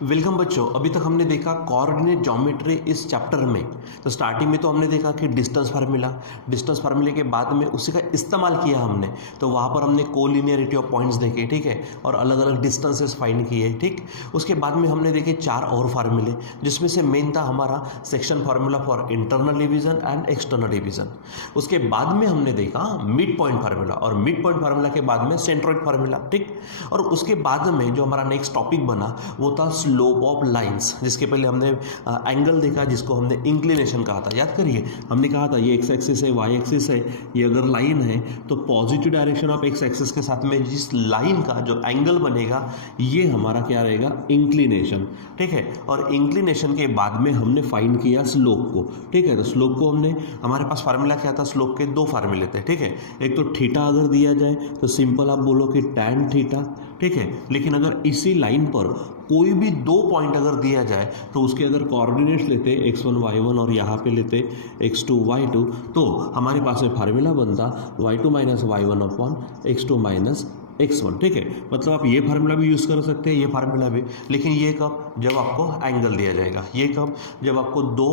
Welcome बच्चों। अभी तक हमने देखा कोऑर्डिनेट ज्योमेट्री इस चैप्टर में। तो स्टार्टिंग में तो हमने देखा कि डिस्टेंस फार्मूले के बाद में उसी का इस्तेमाल किया हमने। तो वहाँ पर हमने कोलिनियरिटी ऑफ पॉइंट्स देखे, ठीक है, और अलग अलग डिस्टेंसेस फाइंड किए, ठीक। उसके बाद में हमने देखे 4 और फार्मूले, जिसमें से मेन था हमारा section formula for internal division and external division. उसके बाद में हमने देखा मिड पॉइंट फार्मूला, और मिड पॉइंट फार्मूला के बाद में सेंट्रोइड फार्मूला, ठीक। और उसके बाद में जो हमारा नेक्स्ट टॉपिक बना वो था स्लोप ऑफ लाइंस, जिसके पहले हमने एंगल देखा, जिसको हमने इंक्लिनेशन कहा था। याद करिए, हमने कहा था ये एक्स एक्सिस है, वाई एक्सिस है, ये अगर लाइन है तो positive direction of x axis के साथ में जिस लाइन का जो एंगल बनेगा ये हमारा क्या रहेगा, इंक्लिनेशन, ठीक है। और इंक्लिनेशन के बाद में हमने फाइंड किया स्लोप को, ठीक है। तो स्लोप को हमने, हमारे पास फार्मूला क्या था स्लोप के, 2 फार्मूले थे, ठीक है। एक तो थीटा अगर दिया जाए तो सिंपल आप बोलो कि टैन थीटा, ठीक है। लेकिन अगर इसी लाइन पर कोई भी 2 पॉइंट अगर दिया जाए तो उसके अगर कोऑर्डिनेट्स लेते x1 y1 और यहाँ पे लेते x2 y2, तो हमारे पास में फार्मूला बनता y2 minus y1 upon x2 minus x1, ठीक है। मतलब आप ये फार्मूला भी यूज़ कर सकते हैं, ये फार्मूला भी, लेकिन ये कब, जब आपको एंगल दिया जाएगा। ये कब, जब आपको 2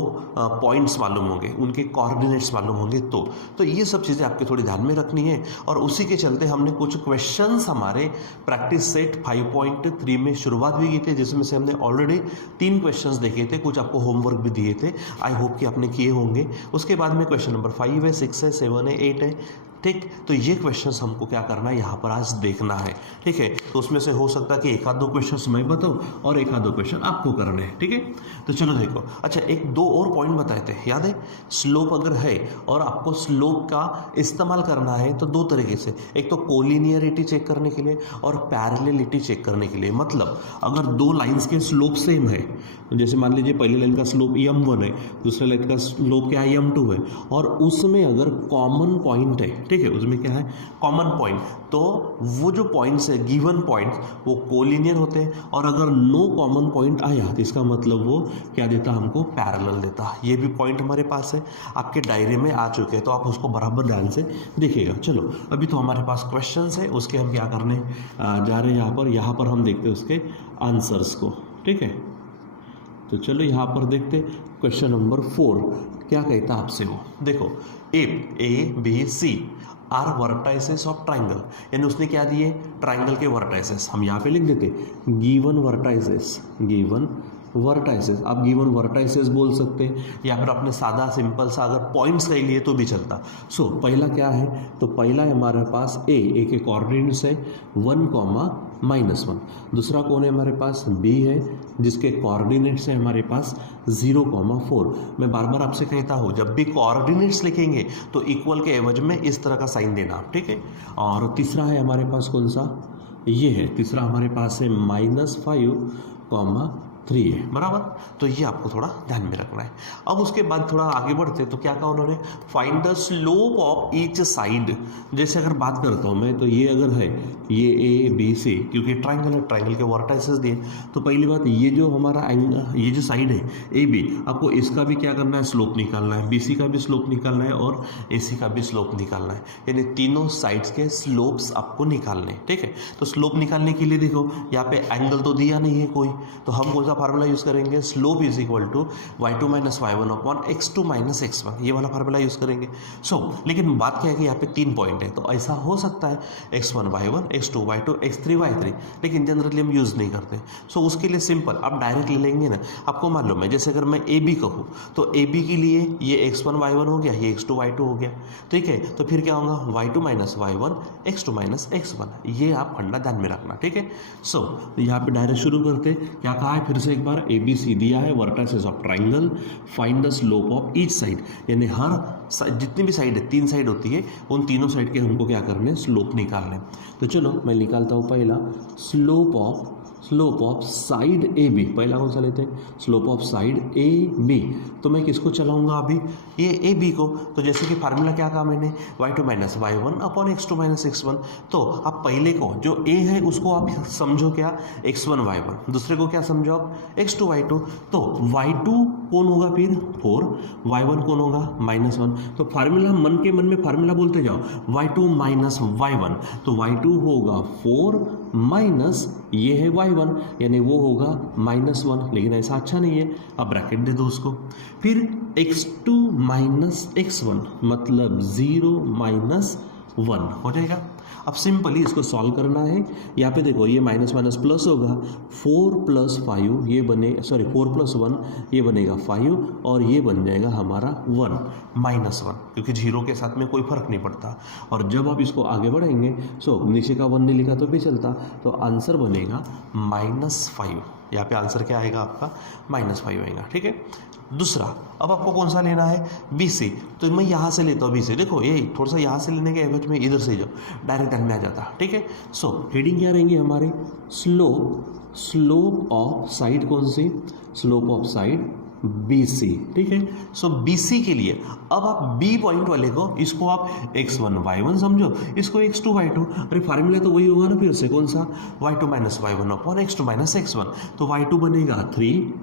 पॉइंट्स मालूम होंगे, उनके कोऑर्डिनेट्स मालूम होंगे। तो ये सब चीज़ें आपके थोड़ी ध्यान में रखनी है। और उसी के चलते हमने कुछ क्वेश्चंस हमारे प्रैक्टिस सेट 5.3 में शुरुआत भी की थी, जिसमें से हमने ऑलरेडी 3 क्वेश्चंस देखे थे, कुछ आपको होमवर्क भी दिए थे। आई होप कि आपने किए होंगे। उसके बाद में क्वेश्चन नंबर 5 है, 6 है, 7 है, 8 है, ठीक। तो ये क्वेश्चंस हमको क्या करना है, यहाँ पर आज देखना है, ठीक है। तो उसमें से हो सकता है कि एक आध 2 क्वेश्चंस मैं बताऊँ और एक आध 2 क्वेश्चन आपको करने हैं, ठीक है। तो चलो देखो, अच्छा 1-2 और पॉइंट बताए थे, याद है। स्लोप अगर है और आपको स्लोप का इस्तेमाल करना है तो 2 तरीके से, एक तो कोलिनियरिटी चेक करने के लिए और पैरेललिटी चेक करने के लिए। मतलब अगर 2 लाइन्स के स्लोप सेम है, जैसे मान लीजिए पहली लाइन का स्लोप m1 है, दूसरे लाइन का स्लोप क्या है, m2 है, और उसमें अगर कॉमन पॉइंट है, ठीक है, उसमें क्या है, कॉमन पॉइंट, तो वो जो पॉइंट्स है, गिवन पॉइंट्स, वो कोलिनियर होते हैं। और अगर नो कॉमन पॉइंट आया तो इसका मतलब वो क्या देता, हमको पैरेलल देता। ये भी पॉइंट हमारे पास है, आपके डायरी में आ चुके हैं, तो आप उसको बराबर ध्यान से देखिएगा। चलो अभी तो हमारे पास क्वेश्चंस है, उसके हम क्या करने जा रहे हैं, यहाँ पर हम देखते हैं उसके आंसर्स को, ठीक है। तो चलो यहाँ पर देखते क्वेश्चन नंबर 4 क्या कहता आपसे। वो देखो, if ABC are vertices of triangle, यानी उसने क्या दिए, ट्राइंगल के वर्टाइसेस। हम यहाँ पे लिख देते गिवन वर्टाइसेस, आप गिवन वर्टाइसेस बोल सकते हैं, या फिर अपने सादा सिंपल सा अगर पॉइंट्स ले लिए तो भी चलता। सो पहला क्या है, तो पहला है हमारे पास ए के कोऑर्डिनेट्स है 1, दूसरा कौन है हमारे पास, बी है, जिसके कोऑर्डिनेट्स है हमारे पास 0, मैं बार बार आपसे कहता हूँ, जब भी कोऑर्डिनेट्स लिखेंगे तो इक्वल के एवज में इस तरह का साइन देना, ठीक है। और तीसरा है हमारे पास कौन सा, ये है तीसरा हमारे पास है -5, 3 है, बराबर। तो ये आपको थोड़ा ध्यान में रखना है। अब उसके बाद थोड़ा आगे बढ़ते तो क्या कहा उन्होंने, find the slope of each side. जैसे अगर बात करता हूँ मैं, तो ये अगर है, ये ABC, क्योंकि ट्राइंगल है, ट्राइंगल के वर्टाइसेस दिए, तो पहली बात ये जो हमारा एंगल, ये जो साइड है AB, आपको इसका भी क्या करना है, स्लोप निकालना है, BC का भी स्लोप निकालना है और AC का भी स्लोप निकालना है, यानी तीनों साइड्स के स्लोप्स आपको निकालने हैं, ठीक है। तो स्लोप निकालने के लिए देखो, यहाँ पे एंगल तो दिया नहीं है कोई, तो हम कौन सा फार्मूला यूज करेंगे, slope is equal to y2 minus y1 upon x2 minus x1, ये वाला फार्मूला यूज करेंगे। लेकिन बात क्या है कि यहाँ पे 3 पॉइंट है, तो ऐसा हो सकता है x1 y1, x2 y2, x3 y3, लेकिन जनरली हम यूज नहीं करते। उसके लिए सिंपल आप डायरेक्ट ले लेंगे ना, आपको मालूम है। जैसे अगर मैं AB कहूँ तो AB के लिए ये x1 y1 हो गया, ये x2 y2 हो गया, ठीक है। तो फिर क्या होगा, y2 minus y1, x2 minus x1, ये आप फंडा ध्यान में रखना, ठीक है। यहाँ पे डायरेक्ट शुरू करते, क्या कहा है फिर से एक बार, ABC दिया है, vertices of triangle, find the slope of each side, यानी हर जितनी भी साइड है, 3 साइड होती है, उन तीनों साइड के हमको क्या करने, स्लोप निकालने। तो चलो मैं निकालता हूँ पहला स्लोप ऑफ साइड AB। पहला कौन सा लेते हैं, स्लोप ऑफ साइड AB। तो मैं किसको चलाऊंगा अभी, ये AB को। तो जैसे कि फार्मूला क्या कहा मैंने, y2 minus y1 upon x2 minus x1। तो आप पहले को जो A है उसको आप समझो क्या, x1 y1, दूसरे को क्या समझो आप, x2 y2। तो y2 कौन होगा फिर 4, y1 कौन होगा -1। तो फार्मूला मन में फार्मूला बोलते जाओ, y2 माइनस y1, तो y2 होगा 4 माइनस ये है y1, यानी वो होगा -1, लेकिन ऐसा अच्छा नहीं है, अब ब्रैकेट दे दो उसको। फिर x2 माइनस x1 मतलब 0 माइनस 1 हो जाएगा। अब सिंपली इसको सॉल्व करना है। यहाँ पे देखो ये माइनस माइनस प्लस होगा, 4 + 5 ये बने, सॉरी 4 + 1 ये बनेगा 5 और ये बन जाएगा हमारा 1 -1, क्योंकि 0 के साथ में कोई फर्क नहीं पड़ता। और जब आप इसको आगे बढ़ाएंगे, सो नीचे का 1 नहीं लिखा तो भी चलता, तो आंसर बनेगा -5। यहाँ पे आंसर क्या आएगा आपका -5 आएगा, ठीक है। दूसरा, अब आपको कौन सा लेना है, बी सी, तो मैं यहाँ से लेता हूँ बी सी। देखो ये थोड़ा सा यहाँ से लेने के एवज में इधर से जाओ, डायरेक्ट ध्यान में आ जाता, ठीक है। सो हेडिंग क्या रहेंगी हमारे, स्लोप ऑफ साइड, कौन सी, slope of side B C, ठीक है। सो बी सी के लिए अब आप बी पॉइंट वाले को, इसको आप x1 y1 समझो, इसको x2 y2, अरे फार्मूला तो वही होगा ना फिर से, कौन सा, y2 - y1 / x2 - x1, तो y2 बनेगा 3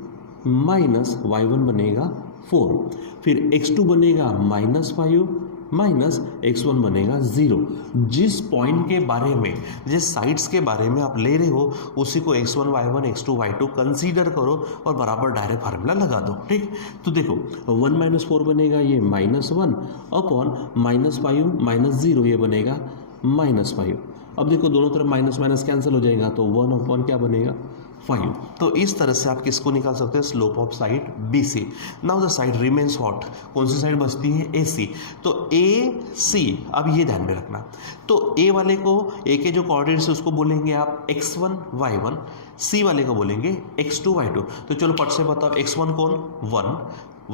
माइनस y1 बनेगा 4, फिर x2 बनेगा -5 माइनस x1 बनेगा 0। जिस पॉइंट के बारे में, जिस साइड्स के बारे में आप ले रहे हो, उसी को x1 y1 x2 y2 consider करो और बराबर डायरेक्ट फार्मूला लगा दो, ठीक। तो देखो 1 - 4 बनेगा ये -1 अपॉन -5 - 0 ये बनेगा -5। अब देखो दोनों तरफ माइनस माइनस कैंसिल हो जाएगा, तो 1 अपॉन क्या बनेगा 5। तो इस तरह से आप किसको निकाल सकते हैं, slope of side B C. Now the side remains what, कौन सी साइड बचती है, ए सी। तो ए सी, अब ये ध्यान में रखना, तो ए वाले को, ए के जो कोऑर्डिनेट्स है उसको बोलेंगे आप x1 y1, सी वाले को बोलेंगे x2 y2। तो चलो पट से बताओ, x1 कौन 1,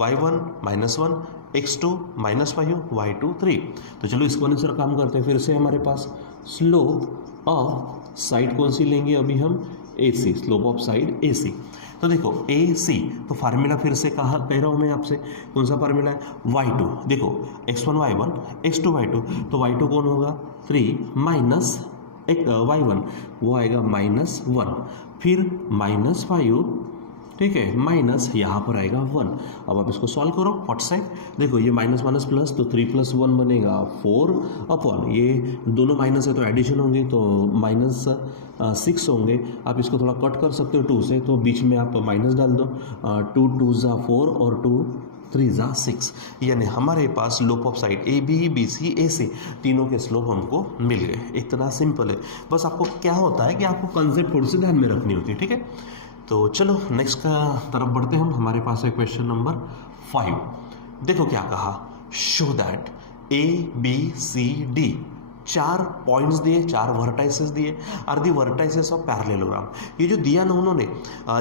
y1 -1, x2 -5, y2 3। तो चलो इसको अनुसार काम करते हैं। फिर से हमारे पास स्लोप ऑफ साइड कौन सी लेंगे अभी हम, ए सी, स्लोप ऑफ साइड ए सी। तो देखो ए सी, तो फार्मूला फिर से कहा कह रहा हूँ मैं आपसे, कौन सा फार्मूला है, y2। देखो x1 y1 x2 y2, तो y2 कौन होगा 3 माइनस y1 वो आएगा -1, फिर -5, ठीक है, माइनस यहाँ पर आएगा 1। अब आप इसको सॉल्व करो फट से। देखो ये माइनस माइनस प्लस, तो 3 + 1 बनेगा 4 अपॉन, ये दोनों माइनस है तो एडिशन होंगे, तो -6 होंगे। आप इसको थोड़ा कट कर सकते हो 2 से, तो बीच में आप माइनस डाल दो, 2 × 2 = 4 और 2 × 3 = 6। यानी हमारे पास slope of side A B B C A C तीनों के स्लोप हमको मिल गए। इतना सिंपल है। बस आपको क्या होता है कि आपको कंसेप्ट थोड़ी सी ध्यान में रखनी होती है, ठीक है। तो चलो नेक्स्ट का तरफ बढ़ते हैं हम। हमारे पास है क्वेश्चन नंबर 5। देखो क्या कहा, show that A B C D, 4 points दिए, 4 वर्टाइसेस दिए, are the vertices of parallelogram. ये जो दिया ना उन्होंने,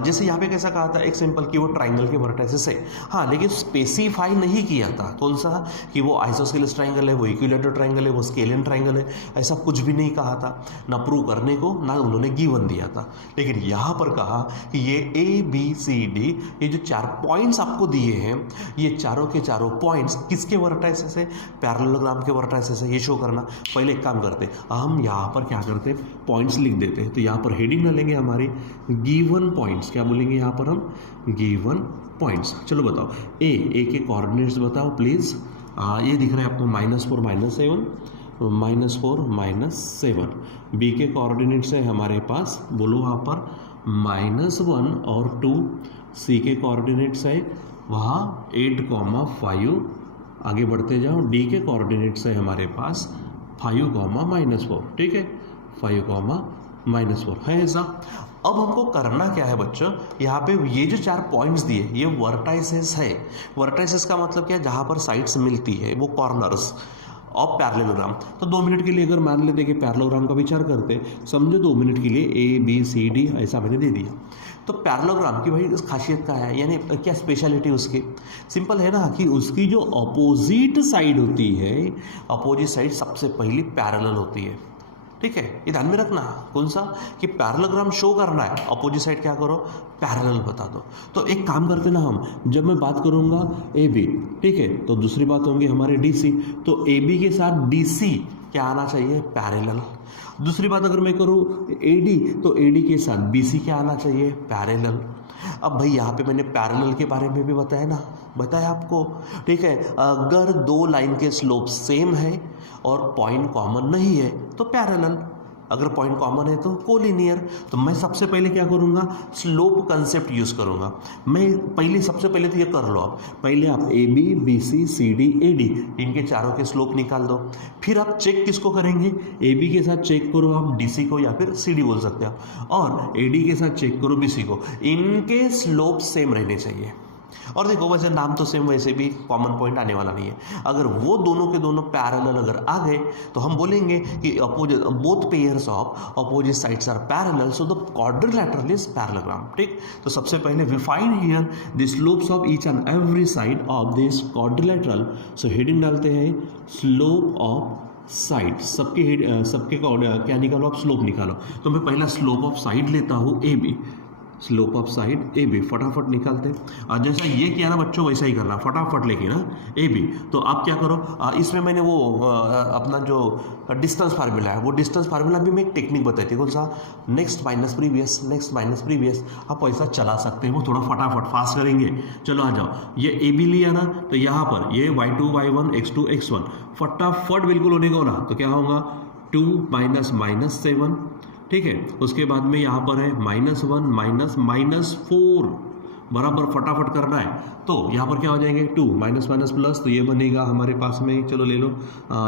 जैसे यहाँ पे कैसा कहा था, एक सिंपल कि वो ट्राइंगल के वर्टाइसेस है, हाँ, लेकिन स्पेसिफाई नहीं किया था कौन सा, कि वो आइसोस्केलेस ट्राइंगल है, वो इक्विलेटरल ट्राइंगल है, वो स्केलियन ट्राइंगल है, ऐसा कुछ भी नहीं कहा था, ना प्रूव करने को, ना उन्होंने गिवन दिया था। लेकिन यहाँ पर कहा कि ये ए बी सी डी, ये जो 4 पॉइंट्स आपको दिए हैं, ये चारों के चारों पॉइंट्स किसके वर्टाइसेस है, पैरेललोग्राम के वर्टाइसेस है, ये शो करना। पहले एक काम करते, हम यहाँ पर क्या करते, पॉइंट्स लिख देते हैं। तो यहाँ पर हेडिंग ना लेंगे हमारी, गिवन पॉइंट्स, क्या बोलेंगे यहाँ पर हम, गिवन पॉइंट्स। चलो बताओ, ए के कोऑर्डिनेट्स बताओ प्लीज। ये दिख रहा है आपको -4 -7, बी के कोऑर्डिनेट्स है हमारे पास, बोलो वहाँ पर -1 और 2, सी के कोऑर्डिनेट्स है वहाँ 8, 5, आगे बढ़ते जाओ। डी के कोऑर्डिनेट्स है हमारे पास 5, -4, ठीक है, 5, -4 है ऐसा। अब हमको करना क्या है बच्चों, यहाँ पे ये जो 4 पॉइंट्स दिए, ये वर्टाइसेस है। वर्टाइसेस का मतलब क्या है, जहाँ पर साइड्स मिलती है, वो कॉर्नर्स ऑफ पैरेललोग्राम। तो 2 मिनट के लिए अगर मान लेते कि पैरेललोग्राम का विचार करते, समझो 2 मिनट के लिए ए बी सी डी ऐसा मैंने दे दिया। तो पैरेललोग्राम की भाई खासियत क्या है, यानी क्या स्पेशलिटी उसकी, सिंपल है ना, कि उसकी जो अपोजिट साइड होती है, अपोजिट साइड सबसे पहली पैरेलल होती है, ठीक है। ये ध्यान में रखना, कौन सा, कि पैरेललोग्राम शो करना है, अपोजिट साइड क्या करो, पैरेलल बता दो। तो एक काम करते ना हम, जब मैं बात करूंगा ए बी, ठीक है, तो दूसरी बात होंगी हमारे डी सी, तो ए बी के साथ डी सी क्या आना चाहिए, पैरेलल। दूसरी बात अगर मैं करूँ ए डी, तो ए डी के साथ बी सी क्या आना चाहिए, पैरेलल। अब भाई यहाँ पे मैंने पैरेलल के बारे में भी बताया ना, बताया आपको, ठीक है। अगर 2 लाइन के स्लोप सेम है और पॉइंट कॉमन नहीं है तो पैरेलल, अगर पॉइंट कॉमन है तो कोलिनियर। तो मैं सबसे पहले क्या करूँगा, स्लोप कंसेप्ट यूज़ करूँगा। मैं पहले सबसे पहले तो ये कर लो आप, पहले आप A B B C C D A D इनके चारों के स्लोप निकाल दो। फिर आप चेक किसको करेंगे, ए बी के साथ चेक करो आप डी सी को, या फिर सी डी बोल सकते हो, और ए डी के साथ चेक करो बी सी को। इनके स्लोप सेम रहने चाहिए। और देखो वैसे नाम तो सेम, वैसे भी कॉमन पॉइंट आने वाला नहीं है। अगर वो दोनों के दोनों पैरेलल अगर आ गए तो हम बोलेंगे कि opposite both pairs of opposite sides are parallel, so the quadrilateral is parallelogram. ठीक, तो सबसे पहले we find here the slopes of each and every side of this quadrilateral. So heading डालते हैं स्लोप ऑफ साइड, सबके क्या निकालो आप, स्लोप निकालो। तो मैं पहला स्लोप ऑफ साइड लेता हूँ A B, slope of side A B फटाफट निकालते हैं। और जैसा ये किया ना बच्चों वैसा ही करना फटाफट, लेके ना ए बी। तो आप क्या करो, इसमें मैंने वो अपना जो डिस्टेंस फार्मूला है, वो डिस्टेंस फार्मूला भी मैं एक टेक्निक बताई थी, कौन सा, next minus previous, next minus previous. आप ऐसा चला सकते हो, थोड़ा फटाफट फास्ट करेंगे। चलो आ जाओ, ये ए बी लिया ना, तो यहाँ पर ये y2 y1 x2 x1 फटाफट बिल्कुल होने को ना, तो क्या होगा 2 माइनस माइनस 7, ठीक है। उसके बाद में यहाँ पर है -1 माइनस -4, बराबर फटाफट करना है। तो यहाँ पर क्या हो जाएंगे 2 माइनस माइनस प्लस, तो ये बनेगा हमारे पास में, चलो ले लो,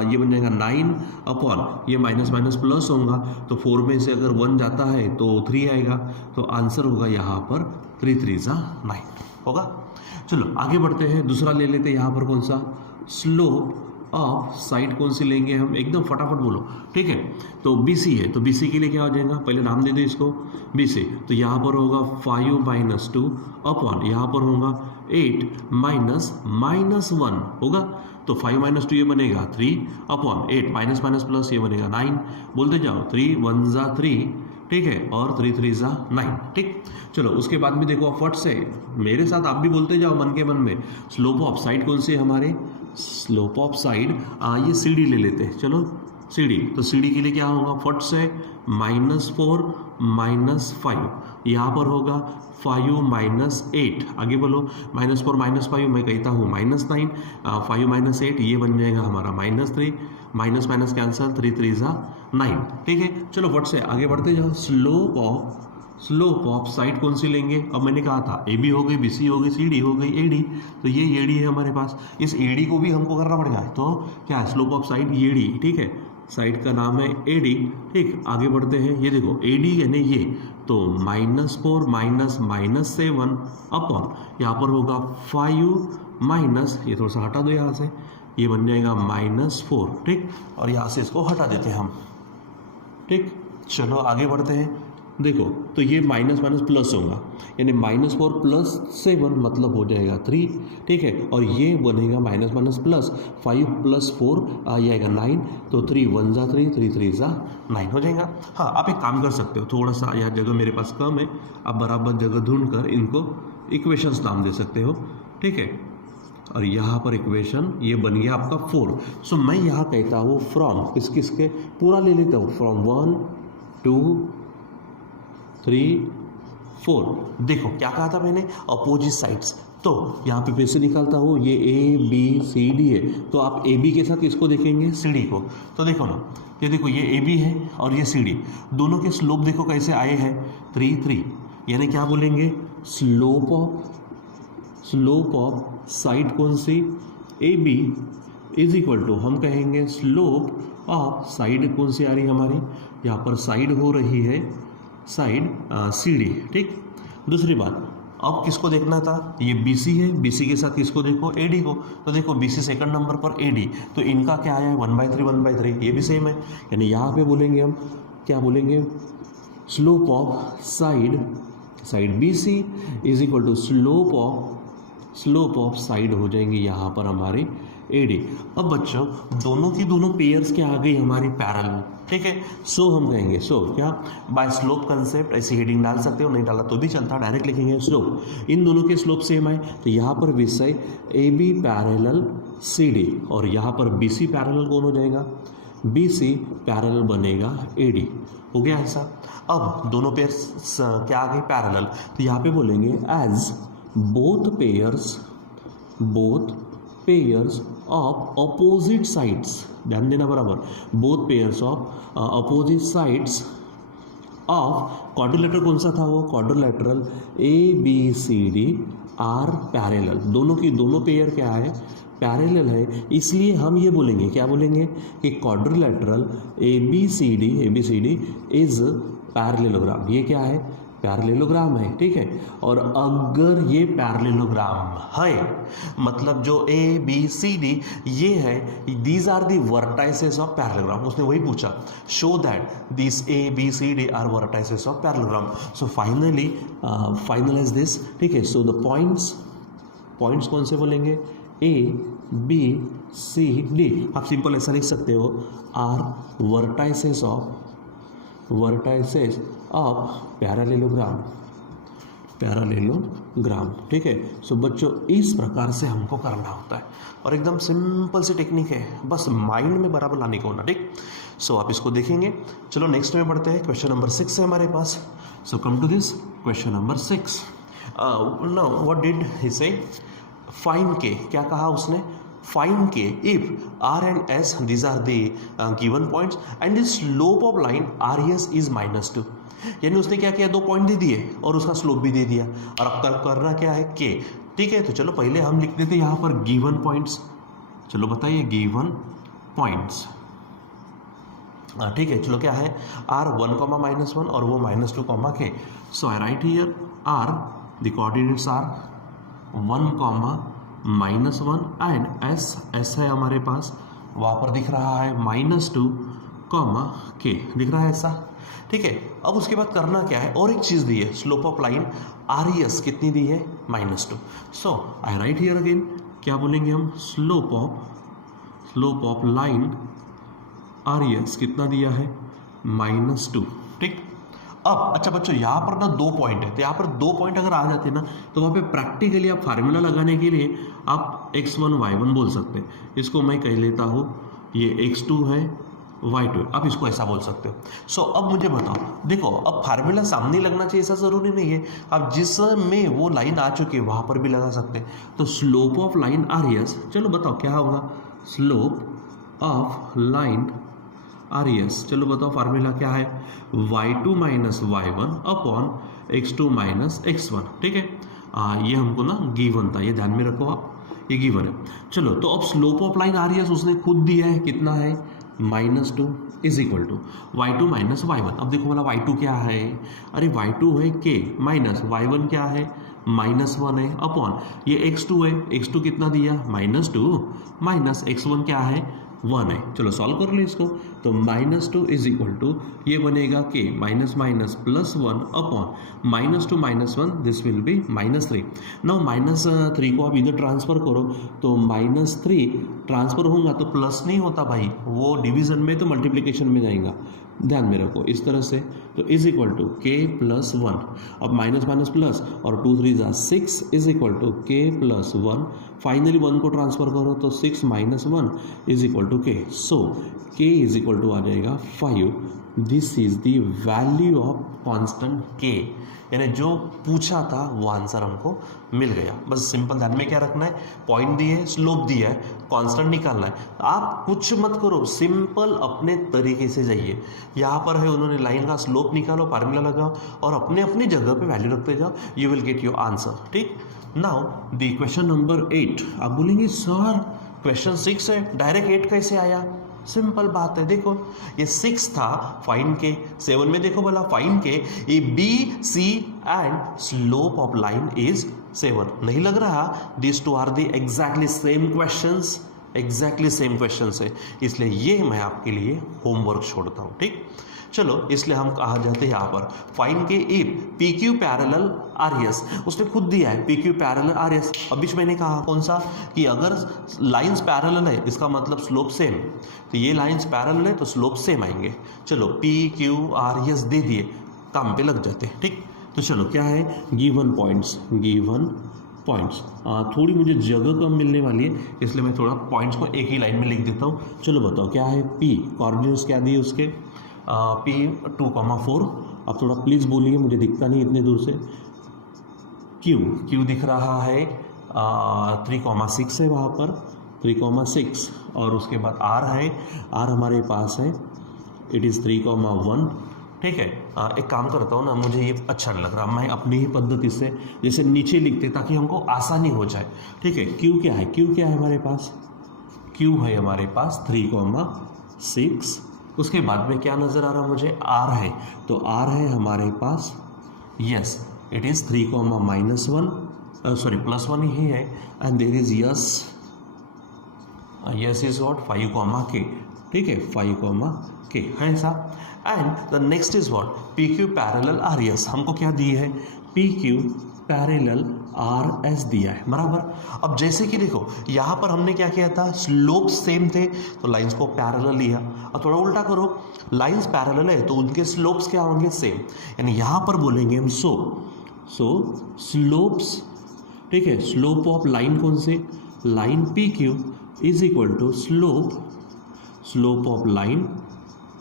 ये बन जाएगा 9 अपॉन ये माइनस माइनस प्लस होगा, तो 4 में से अगर 1 जाता है तो 3 आएगा। तो आंसर होगा यहाँ पर 3 3 9 होगा। चलो आगे बढ़ते हैं, दूसरा ले लेते हैं। यहाँ पर कौन सा, स्लोप ऑफ साइड कौन सी लेंगे हम, एकदम फटाफट बोलो, ठीक है। तो BC है, तो BC के लिए क्या हो जाएगा, पहले नाम दे दो इसको BC। तो यहाँ पर होगा 5 माइनस 2 अपॉन यहाँ पर होगा 8 माइनस माइनस 1 होगा। तो 5 माइनस 2 ये बनेगा 3 अपॉन 8 माइनस माइनस प्लस ये बनेगा 9। बोलते जाओ 3 1 ज़ा 3, ठीक है, और 3 3 ज़ा 9, ठीक। चलो उसके बाद में देखो फट से मेरे साथ आप भी बोलते जाओ मन के मन में, स्लोप ऑफ साइड कौन से हमारे, स्लोप ऑफ साइड ये CD ले लेते हैं। चलो CD, तो CD के लिए क्या होगा, फट से -4 -5, यहाँ पर होगा 5 माइनस 8, आगे बोलो -4 -5 मैं कहता हूँ -9, 5 माइनस 8 ये बन जाएगा हमारा -3, माइनस माइनस कैंसल, 3 3 ज़ा 9, ठीक है। चलो फट से आगे बढ़ते जाओ, स्लोप ऑफ साइड कौन सी लेंगे, अब मैंने कहा था ए बी हो गई, बी सी हो गई, सी डी हो गई, ए डी। तो ये ए डी है हमारे पास, इस ए डी को भी हमको करना पड़ेगा। तो क्या है, slope of side A D, ठीक है, साइड का नाम है ए डी, ठीक। आगे बढ़ते हैं, ये देखो ए डी यानी ये, तो -4 माइनस -7 अपॉन यहाँ पर होगा 5 माइनस, ये थोड़ा सा हटा दो यहाँ से, ये बन जाएगा -4, ठीक। और यहाँ से इसको हटा देते हैं हम, ठीक। चलो आगे बढ़ते हैं, देखो तो ये माइनस माइनस प्लस होगा, यानी -4 प्लस 7 मतलब हो जाएगा 3, ठीक है। और ये बनेगा माइनस माइनस प्लस 5 प्लस 4 आ जाएगा 9, तो 3 1 ज़ा 3, 3 3 ज़ा 9 हो जाएगा। हाँ आप एक काम कर सकते हो, थोड़ा सा यह जगह मेरे पास कम है, आप बराबर जगह ढूंढ कर इनको इक्वेशंस नाम दे सकते हो, ठीक है। और यहाँ पर इक्वेशन ये बन गया आपका 4। सो मैं यहाँ कहता हूँ फ्रॉम किसके पूरा ले लेता हूँ, फ्रॉम 1 2 3 4। देखो क्या कहा था मैंने, अपोजिट साइड्स। तो यहाँ पे फिर से निकालता हूँ, ये A B C D है, तो आप A B के साथ किसको देखेंगे, C D को। तो देखो ना, ये देखो ये A B है और ये C D, दोनों के स्लोप देखो कैसे आए हैं 3 3, यानी क्या बोलेंगे, स्लोप ऑफ साइड कौन सी, A B is equal to, हम कहेंगे स्लोप ऑफ साइड कौन सी आ रही है हमारी, यहाँ पर साइड हो रही है साइड सी डी, ठीक। दूसरी बात, अब किसको देखना था, ये BC है, BC के साथ किसको देखो, AD को। तो देखो BC सेकंड नंबर पर AD, तो इनका क्या आया है 1/3 1/3, ये भी सेम है, यानी यहाँ पे बोलेंगे हम क्या बोलेंगे, slope of side BC is equal to slope of side हो जाएंगे यहाँ पर हमारे AD। अब बच्चों दोनों की दोनों पेयर्स क्या आ गई हमारी पैरेलल, ठीक है। सो हम कहेंगे, सो क्या, बाय स्लोप कंसेप्ट, ऐसी हेडिंग डाल सकते हो, नहीं डाला तो भी चलता, डायरेक्ट लिखेंगे स्लोप, इन दोनों के स्लोप सेम है, तो यहाँ पर विषय AB पैरेलल CD, और यहाँ पर BC पैरेलल कौन हो जाएगा, BC पैरेलल बनेगा AD, हो गया ऐसा। अब दोनों पेयर्स क्या आ गई पैरेलल, तो यहाँ पे बोलेंगे as both pairs of opposite sides, ध्यान देना बराबर, both pairs of opposite sides of quadrilateral, कौन सा था वो, क्वाड्रिलेटरल ABCD आर पैरेलल, दोनों की दोनों पेयर क्या है, पैरेलल है, इसलिए हम ये बोलेंगे, क्या बोलेंगे कि क्वाड्रिलेटरल ABCD इज पैरेललोग्राम, ये क्या है, पैरेललोग्राम है, ठीक है। और अगर ये पैरेललोग्राम है मतलब जो ABCD ये है, these are the vertices of parallelogram, उसने वही पूछा, show that this ABCD are vertices of parallelogram. So finally finalize this, ठीक है। सो द पॉइंट्स कौन से बोलेंगे, ABCD, आप सिंपल ऐसा लिख सकते हो, आर वर्टाइसेस ऑफ पैरेललोग्राम, ठीक है। सो बच्चों इस प्रकार से हमको करना होता है और एकदम सिंपल सी टेक्निक है, बस माइंड में बराबर लाने को होना, ठीक। सो आप इसको देखेंगे। चलो नेक्स्ट में बढ़ते हैं, क्वेश्चन नंबर 6 है हमारे पास। So come to this question number 6। Now what did he say, find k, क्या कहा उसने, find k if R and S these are the given points and the slope of line RES is -2, यानी उसने क्या किया, 2 point दे दिए और उसका स्लोप भी दे दिया, और अब करना क्या है, के, ठीक है। तो चलो पहले हम लिख देते यहाँ पर गिवन पॉइंट्स, चलो बताइए गिवन पॉइंट्स, ठीक है। चलो क्या है, R1, -1 और वो -2, k. So I write here R, the coordinates are 1, -1 and S है हमारे पास, वहाँ पर दिख रहा है -2, के दिख रहा है ऐसा, ठीक है। अब उसके बाद करना क्या है, और एक चीज़ दी है, स्लोप ऑफ लाइन RES कितनी दी है, -2। सो आई राइट हियर अगेन, क्या बोलेंगे हम, स्लोप ऑफ लाइन RES कितना दिया है, -2, ठीक। अब अच्छा बच्चों यहाँ पर ना 2 पॉइंट है, तो यहाँ पर 2 पॉइंट अगर आ जाते ना तो वहाँ पे प्रैक्टिकली आप फार्मूला लगाने के लिए आप x1 y1 बोल सकते हैं। इसको मैं कह लेता हूँ ये x2 है, y2 है, आप इसको ऐसा बोल सकते हो। सो अब मुझे बताओ, देखो अब फार्मूला सामने लगना चाहिए ऐसा ज़रूरी नहीं है, आप जिसमें वो लाइन आ चुकी है वहाँ पर भी लगा सकते हैं। तो स्लोप ऑफ लाइन RES, चलो बताओ क्या होगा, स्लोप ऑफ लाइन RES, चलो बताओ फार्मूला क्या है, y2 - y1 upon x2 - x1, ठीक है। ये हमको ना गिवन था, ये ध्यान में रखो आप, ये गिवन है। चलो तो अब स्लोप ऑफ लाइन RES उसने खुद दिया है, कितना है, -2 is equal to y2 - y1। अब देखो बोला y2 क्या है, अरे y2 है k, माइनस y1 क्या है, -1 है, अपॉन ये x2 है, x2 कितना दिया, -2, माइनस x1 क्या है, 1 है। चलो सॉल्व कर लो इसको, तो -2 इज इक्वल टू ये बनेगा k, -1 upon -2 - 1, this will be -3। Now -3 को आप इधर ट्रांसफर करो तो -3 ट्रांसफर होगा तो प्लस नहीं होता भाई, वो डिवीजन में तो मल्टीप्लिकेशन में जाएगा, ध्यान में रखो इस तरह से। तो इज इक्वल टू k + 1, अब माइनस प्लस और 2 3 = 6 is equal to k + 1, finally 1 को ट्रांसफर करो तो 6 - 1 is equal to k। So k is equal to आ जाएगा 5। This is the value of constant k, यानी जो पूछा था वो आंसर हमको मिल गया। बस सिंपल ध्यान में क्या रखना है, पॉइंट दिए, स्लोप दिया है, कांस्टेंट निकालना है। आप कुछ मत करो, सिंपल अपने तरीके से जाइए। यहाँ पर है उन्होंने लाइन का स्लोप निकालो, फार्मूला लगाओ और अपने अपनी जगह पे वैल्यू रखते जाओ, you will get your answer, ठीक। नाउ द क्वेश्चन नंबर 8, आप बोलेंगे सर क्वेश्चन 6 है, डायरेक्ट 8 कैसे आया, सिंपल बात है, देखो ये 6 था, फाइंड के, 7 में देखो बोला फाइंड के A BC and slope of line is 7, नहीं लग रहा, this two are the exactly same questions, exactly same questions है, इसलिए ये मैं आपके लिए होमवर्क छोड़ता हूँ, ठीक। चलो इसलिए हम कहा जाते हैं यहाँ पर find k if PQ parallel RES, उसने खुद दिया है PQ पैरेलल RES। अब बीच मैंने कहा कौन सा, कि अगर लाइंस पैरेलल है इसका मतलब स्लोप सेम, तो ये लाइंस पैरेलल है तो स्लोप सेम आएंगे। चलो PQ RES दे दिए, काम पे लग जाते हैं, ठीक। तो चलो क्या है, गिवन पॉइंट्स, थोड़ी मुझे जगह कम मिलने वाली है इसलिए मैं थोड़ा पॉइंट्स को एक ही लाइन में लिख देता हूँ। चलो बताओ क्या है, P कोऑर्डिनेट्स क्या दिए उसके, P 2,4, अब थोड़ा प्लीज़ बोलिए, मुझे दिखता नहीं इतने दूर से। Q दिख रहा है 3,6 है वहाँ पर, 3,6 और उसके बाद r है, r हमारे पास है इट इज़ 3,1। ठीक है, एक काम करता हूँ ना, मुझे ये अच्छा नहीं लग रहा, मैं अपनी ही पद्धति से जैसे नीचे लिखते ताकि हमको आसानी हो जाए। ठीक है, q क्या है, q क्या है हमारे पास, q है हमारे पास 3,6। उसके बाद में क्या नज़र आ रहा मुझे, r है, तो r है हमारे पास, यस इट इज़ 3,-1 +1 ही है, and there is yes is what 5, ठीक है 5, है ऐसा। And the next is what, P Q parallel R S, हमको क्या दी है, P Q parallel R S दिया है, बराबर। अब जैसे कि देखो यहाँ पर हमने क्या किया था, स्लोप सेम थे तो लाइंस को पैरेलल लिया, और थोड़ा उल्टा करो, लाइंस पैरेलल है तो उनके स्लोप्स क्या होंगे, सेम, यानी यहाँ पर बोलेंगे हम सो स्लोप्स, ठीक है, स्लोप ऑफ लाइन कौन से, line P Q is equal to slope of line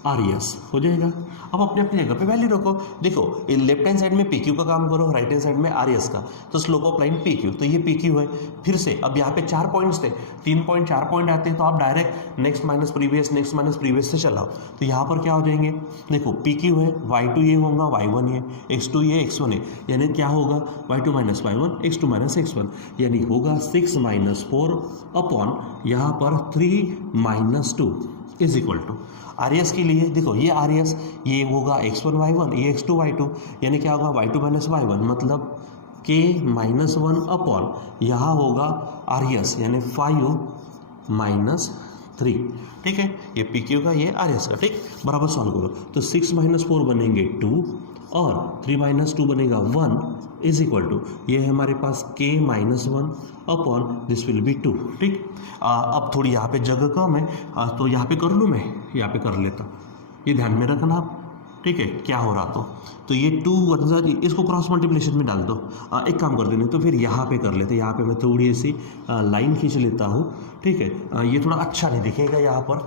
R S हो जाएगा। अब अपने अपनी जगह पे वैल्यू रखो, देखो लेफ्ट हैंड साइड में पी क्यू का काम करो, राइट हैंड साइड में आर एस का, तो slope of line P Q, तो ये पी क्यू है। फिर से अब यहाँ पे 4 पॉइंट्स थे, 3 पॉइंट 4 पॉइंट आते हैं तो आप डायरेक्ट नेक्स्ट माइनस प्रीवियस से चलाओ, तो यहाँ पर क्या हो जाएंगे, देखो पी क्यू है, y2 ये होगा y1 ये, x2 ये x1 है, यानी क्या होगा y2 minus y1 x2 minus x1, यानी होगा 6 - 4 अपॉन यहाँ पर 3 - 2 is equal to R S के लिए, देखो ये आर एस, ये होगा x1 y1, ये x2 y2, यानी क्या होगा y2 माइनस y1 मतलब k -1 अपॉन यहाँ होगा आर एस यानी 5 - 3, ठीक है, ये पी क्यू का, ये आर एस का, ठीक, बराबर सॉल्व करो, तो 6 - 4 बनेंगे 2 और 3 - 2 बनेगा 1 इज इक्वल टू, ये है हमारे पास k -1 upon this will be 2, ठीक। अब थोड़ी यहाँ पे जगह कम है, तो यहाँ पे कर लूँ मैं, यहाँ पे कर लेता, ये ध्यान में रखना आप, ठीक है, क्या हो रहा तो ये 2 1 इसको क्रॉस मल्टीप्लिकेशन में डाल दो, एक काम कर देने तो फिर यहाँ पे कर लेते, यहाँ पे मैं थोड़ी ऐसी लाइन खींच लेता हूँ, ठीक है, ये थोड़ा अच्छा नहीं दिखेगा यहाँ पर,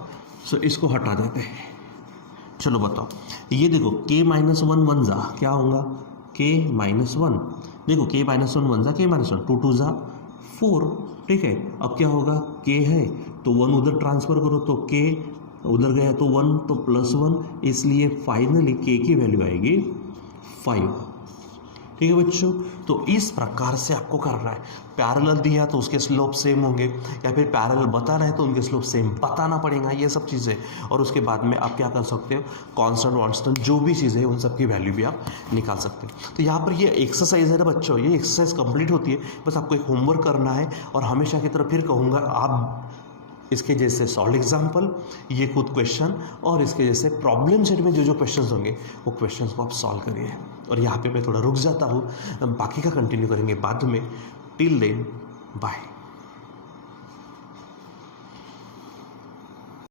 सो इसको हटा देते हैं। चलो बताओ, ये देखो k -1 1 जा क्या होगा, k -1, देखो k -1 1 जा, k -1 2 2 जा 4, ठीक है, अब क्या होगा, k है तो 1 उधर ट्रांसफ़र करो तो k उधर गया तो 1 तो +1, इसलिए फाइनली k की वैल्यू आएगी 5, ठीक है बच्चों। तो इस प्रकार से आपको करना है, पैरेलल दिया तो उसके स्लोप सेम होंगे, या फिर पैरेलल बता रहे हैं तो उनके स्लोप सेम बताना पड़ेगा, ये सब चीज़ें, और उसके बाद में आप क्या कर सकते हो, कांस्टेंट वांस्टेंट जो भी चीज़ें हैं उन सब की वैल्यू भी आप निकाल सकते हो। तो यहाँ पर ये एक्सरसाइज है ना बच्चों, ये एक्सरसाइज कंप्लीट होती है, बस आपको एक होमवर्क करना है, और हमेशा की तरह फिर कहूँगा आप इसके जैसे सॉल्व एग्जाम्पल, ये खुद क्वेश्चन, और इसके जैसे प्रॉब्लम सेट में जो जो क्वेश्चंस होंगे वो क्वेश्चंस को आप सॉल्व करिए। और यहाँ पे मैं थोड़ा रुक जाता हूँ, बाकी का कंटिन्यू करेंगे बाद में। Till then bye.